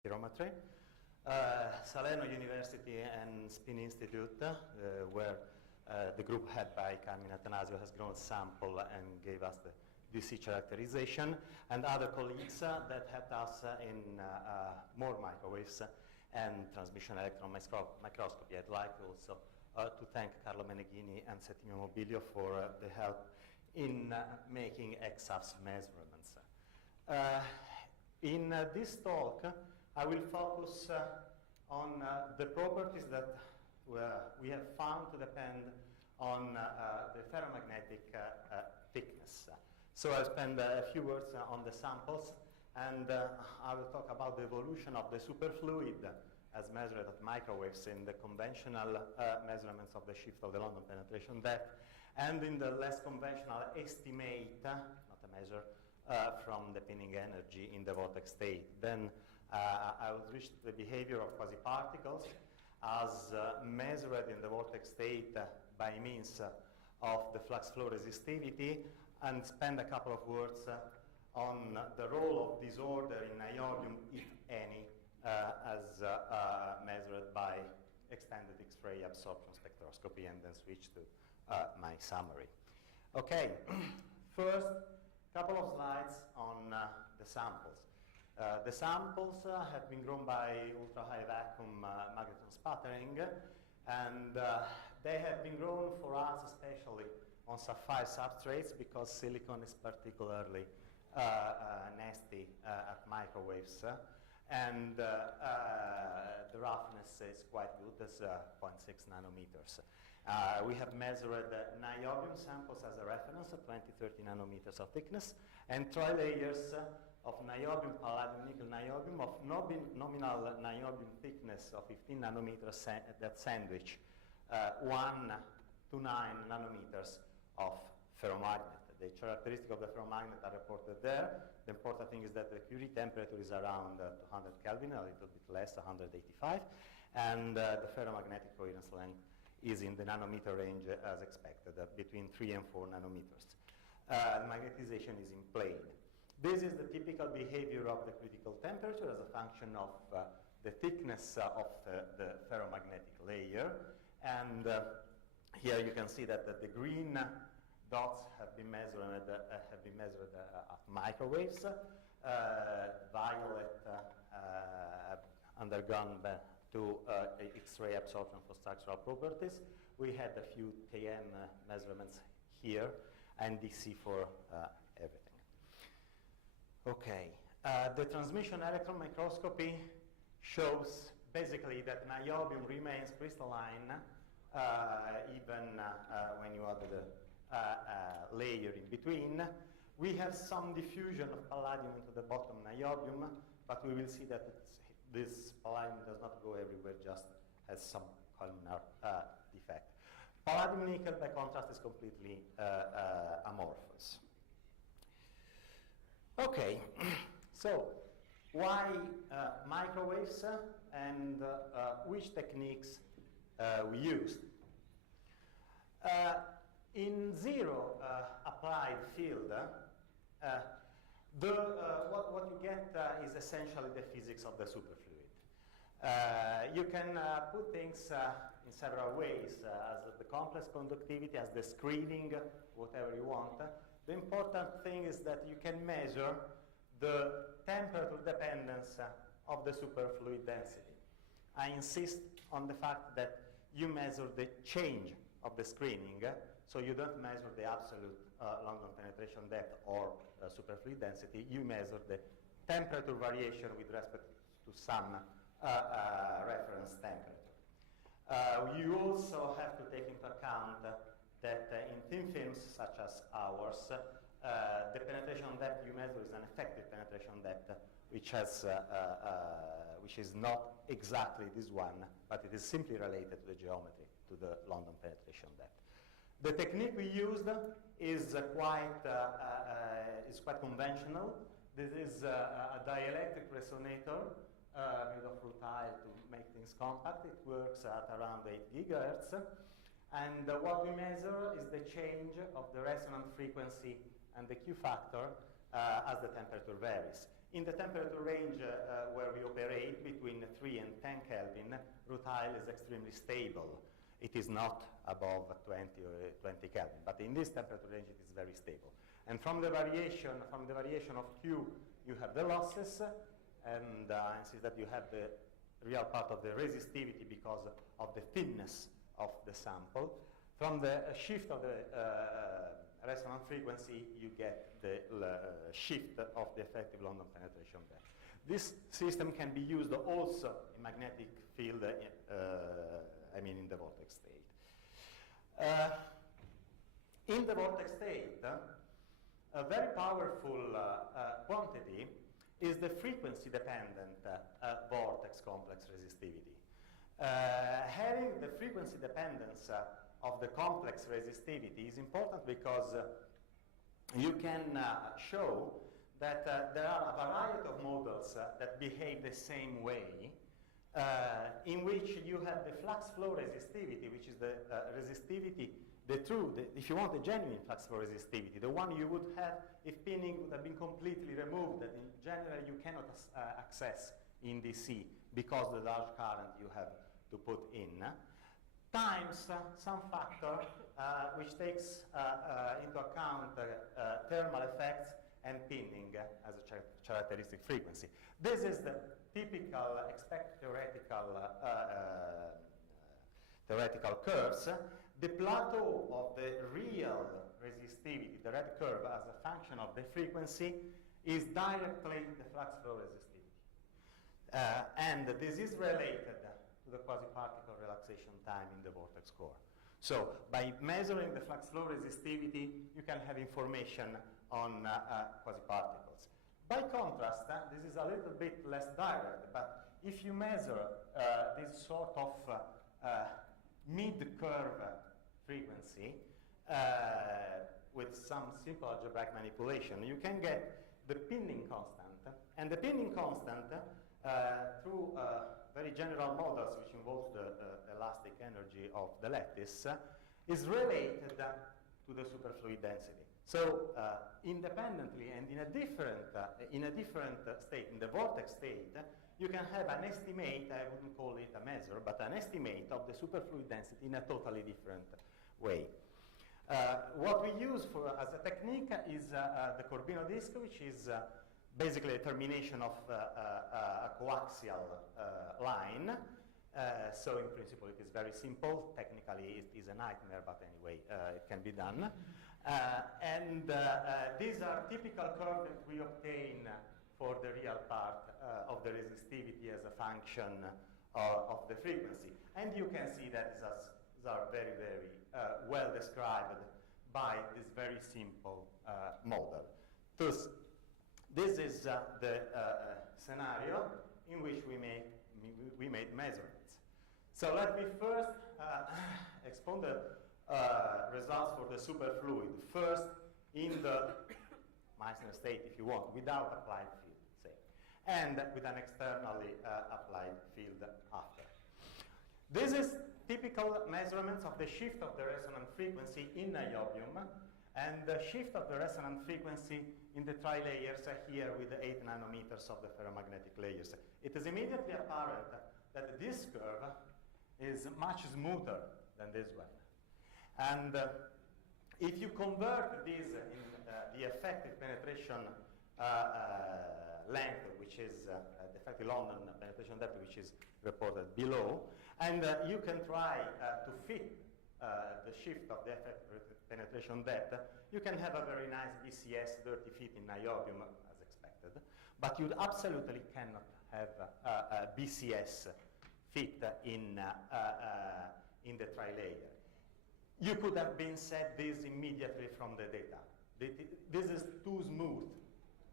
Spirometry. Salerno University and Spin Institute, where the group head by Carmine Attanasio has grown a sample and gave us the DC characterization, and other colleagues that helped us in more microwaves and transmission electron microscopy. I'd like also to thank Carlo Meneghini and Settimio Mobilio for the help in making XAFS measurements. In this talk, I will focus on the properties that we have found to depend on the ferromagnetic thickness. So I'll spend a few words on the samples, and I will talk about the evolution of the superfluid as measured at microwaves in the conventional measurements of the shift of the London penetration depth, and in the less conventional estimate, not a measure, from the pinning energy in the vortex state. Then I will reach the behavior of quasiparticles as measured in the vortex state by means of the flux flow resistivity, and spend a couple of words on the role of disorder in niobium, if any, as measured by extended X-ray absorption spectroscopy, and then switch to my summary. Okay, first, couple of slides on the samples. The samples have been grown by ultra-high vacuum magnetron sputtering, and they have been grown for us especially on sapphire substrates because silicon is particularly nasty at microwaves, and the roughness is quite good, as 0.6 nanometers. We have measured niobium samples as a reference at 20-30 nanometers of thickness, and tri-layers of niobium, palladium, nickel, niobium of nominal niobium thickness of 15 nanometers that sandwich 1 to 9 nanometers of ferromagnet. The characteristics of the ferromagnet are reported there. The important thing is that the Curie temperature is around 200 Kelvin, a little bit less, 185, and the ferromagnetic coherence length is in the nanometer range as expected, between 3 and 4 nanometers. Magnetization is in plane. This is the typical behavior of the critical temperature as a function of the thickness of the ferromagnetic layer. And here you can see that the green dots have been measured at microwaves. Violet undergone to X-ray absorption for structural properties. We had a few TM measurements here, and DC for everything. Okay, the transmission electron microscopy shows basically that niobium remains crystalline even when you add the layer in between. We have some diffusion of palladium into the bottom niobium, but we will see that this palladium does not go everywhere, just has some columnar defect. Palladium nickel, by contrast, is completely amorphous. Okay, so why microwaves and which techniques we used? In zero applied field, what you get is essentially the physics of the superfluid. You can put things in several ways, as the complex conductivity, as the screening, whatever you want. The important thing is that you can measure the temperature dependence of the superfluid density. I insist on the fact that you measure the change of the screening, so you don't measure the absolute London penetration depth or superfluid density. You measure the temperature variation with respect to some reference temperature. You also have to take into account that in thin films such as ours, the penetration depth you measure is an effective penetration depth, which is not exactly this one, but it is simply related to the geometry, to the London penetration depth. The technique we used is quite conventional. This is a dielectric resonator made of rutile to make things compact. It works at around 8 gigahertz. And what we measure is the change of the resonant frequency and the Q factor as the temperature varies. In the temperature range where we operate, Kelvin, rutile is extremely stable. It is not above 20 or 20 Kelvin, but in this temperature range it is very stable. And from the variation of Q, you have the losses, and see that you have the real part of the resistivity because of the thinness of the sample. From the shift of the resonant frequency, you get the shift of the effective London penetration depth. This system can be used also in magnetic field, I mean in the vortex state. In the vortex state, a very powerful quantity is the frequency-dependent vortex complex resistivity. Having the frequency dependence of the complex resistivity is important because you can show that there are a variety of models that behave the same way, in which you have the flux flow resistivity, which is the resistivity, if you want a genuine flux flow resistivity, the one you would have if pinning would have been completely removed, that in general you cannot access in DC because the large current you have to put in, times some factor which takes into account thermal effects and pinning as a characteristic frequency. This is the typical theoretical curves. The plateau of the real resistivity, the red curve, as a function of the frequency, is directly the flux flow resistivity. And this is related to the quasi-particle relaxation time in the vortex core. So by measuring the flux flow resistivity, you can have information on quasi-particles. By contrast, this is a little bit less direct, but if you measure this sort of mid-curve frequency with some simple algebraic manipulation, you can get the pinning constant. And the pinning constant, through very general models which involve the elastic energy of the lattice, is related to the superfluid density. So independently and in a different state, in the vortex state, you can have an estimate, I wouldn't call it a measure, but an estimate of the superfluid density in a totally different way. What we use as a technique is the Corbino disk, which is basically a termination of a coaxial line. So in principle it is very simple. Technically it is a nightmare, but anyway, it can be done. These are typical curves that we obtain for the real part of the resistivity as a function of the frequency. And you can see that these are very, very well described by this very simple model. Thus, this is the scenario in which we made measurements. So let me first expose the results for the superfluid. First, in the Meissner state, if you want, without applied field, say, and with an externally applied field after. This is typical measurements of the shift of the resonant frequency in niobium and the shift of the resonant frequency in the tri-layers here with the 8 nanometers of the ferromagnetic layers. It is immediately apparent that this curve is much smoother than this one. And if you convert this in the effective penetration length, which is the effective London penetration depth, which is reported below, and you can try to fit the shift of the effective penetration depth, you can have a very nice BCS 30 feet in niobium as expected, but you absolutely cannot have a BCS fit in the tri-layer. You could have been said this immediately from the data. This is too smooth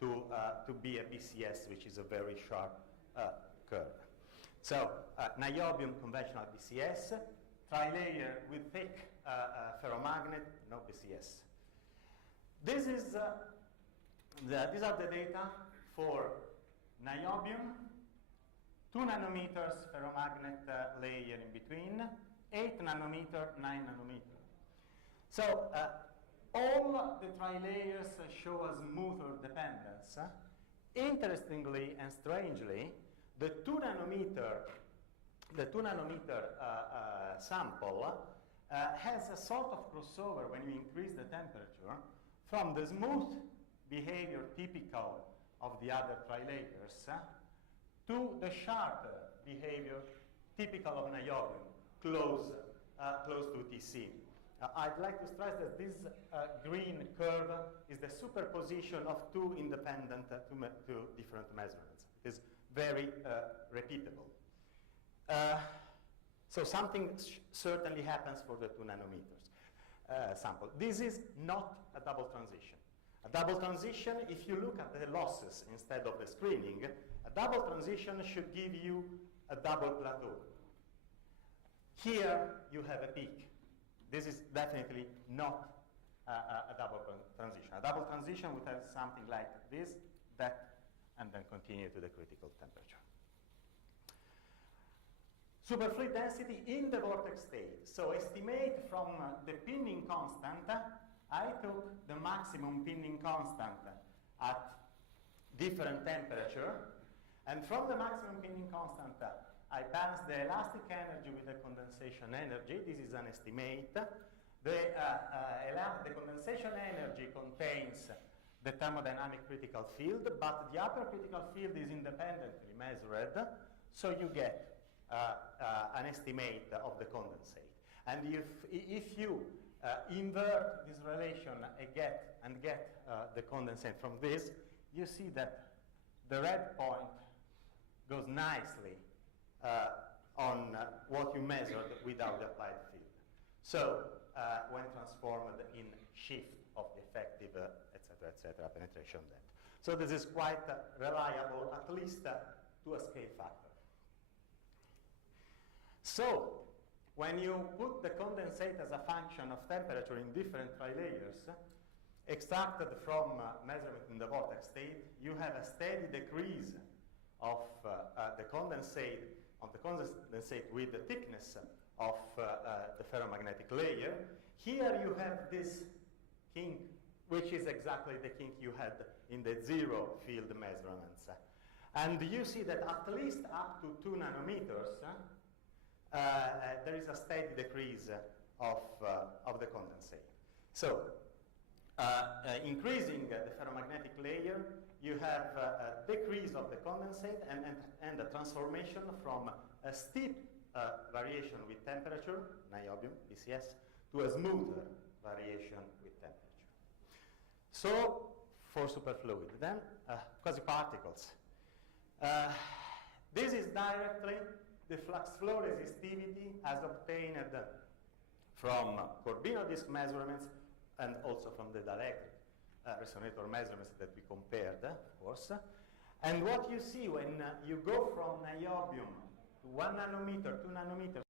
to be a BCS, which is a very sharp curve. So niobium conventional BCS, tri-layer with thick ferromagnet, no BCS. These are the data for niobium, 2 nanometers ferromagnet layer in between, 8 nanometer, 9 nanometer. So all the tri-layers show a smoother dependence. Interestingly and strangely, the 2 nanometer the 2 nanometer sample has a sort of crossover when you increase the temperature from the smooth behavior typical of the other trilayers to the sharper behavior typical of niobium, close to TC. I'd like to stress that this green curve is the superposition of 2 independent, two different measurements. It is very repeatable. So something certainly happens for the 2 nanometers sample. This is not a double transition. A double transition, if you look at the losses instead of the screening, a double transition should give you a double plateau. Here you have a peak. This is definitely not a double transition. A double transition would have something like this, that, and then continue to the critical temperature. Superfluid density in the vortex state. So estimate from the pinning constant. I took the maximum pinning constant at different temperature, and from the maximum pinning constant, I balance the elastic energy with the condensation energy. This is an estimate. The condensation energy contains the thermodynamic critical field, but the upper critical field is independently measured, so you get an estimate of the condensate. And if you invert this relation and get the condensate from this, you see that the red point goes nicely on what you measured without the applied field. So when transformed in shift of the effective, etc., penetration depth. So this is quite reliable, at least to a scale factor. So when you put the condensate as a function of temperature in different trilayers, extracted from measurement in the vortex state, you have a steady decrease of the condensate with the thickness of the ferromagnetic layer. Here you have this kink, which is exactly the kink you had in the zero field measurements. And you see that at least up to 2 nanometers, there is a steady decrease of the condensate. So, increasing the ferromagnetic layer, you have a decrease of the condensate and a transformation from a steep variation with temperature, niobium, BCS, to a smoother variation with temperature. So, for superfluid, then quasi-particles. This is directly the flux flow resistivity as obtained from Corbino disk measurements and also from the dielectric resonator measurements that we compared, of course. And what you see when you go from niobium to 1 nanometer, 2 nanometers,